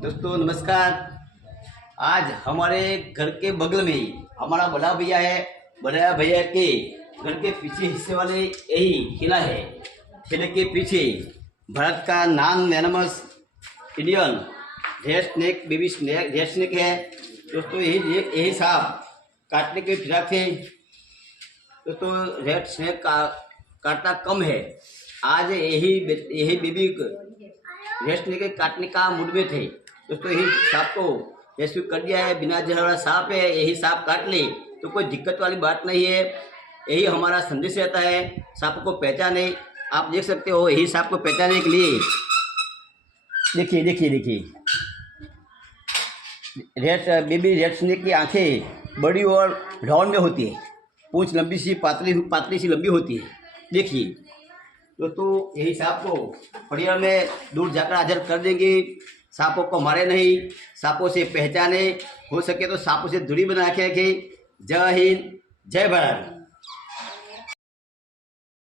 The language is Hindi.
दोस्तों नमस्कार। आज हमारे घर के बगल में ही हमारा बड़ा भैया है। बड़ा भैया के घर के पीछे हिस्से वाले यही किला है। किले के पीछे भारत का non venomous Indian red snake baby snake red snake है। दोस्तों यही सांप काटने के फिराक थे। दोस्तों रेड स्नेक काटना कम है। आज यही बेबी रेड स्नेक के काटने का मूड में थे। दोस्तों यही सांप को रेस्क्यू कर दिया है। बिना जहर वाला सांप है, यही सांप काट ले तो कोई दिक्कत वाली बात नहीं है। यही हमारा संदेश रहता है, सांप को पहचाने। आप देख सकते हो यही सांप को पहचानने के लिए देखिए देखिए देखिए बेबी रेड स्नेक की आंखें बड़ी और राउंड में होती है। पूंछ लंबी सी पातली सी लंबी होती है। देखिए दोस्तों यही सांप को परिवार में दूर जाकर हाजिर कर देंगे। सांपों को मारे नहीं, सांपों से पहचाने, हो सके तो सांपों से दूरी बना के रखें। जय हिंद, जय भारत।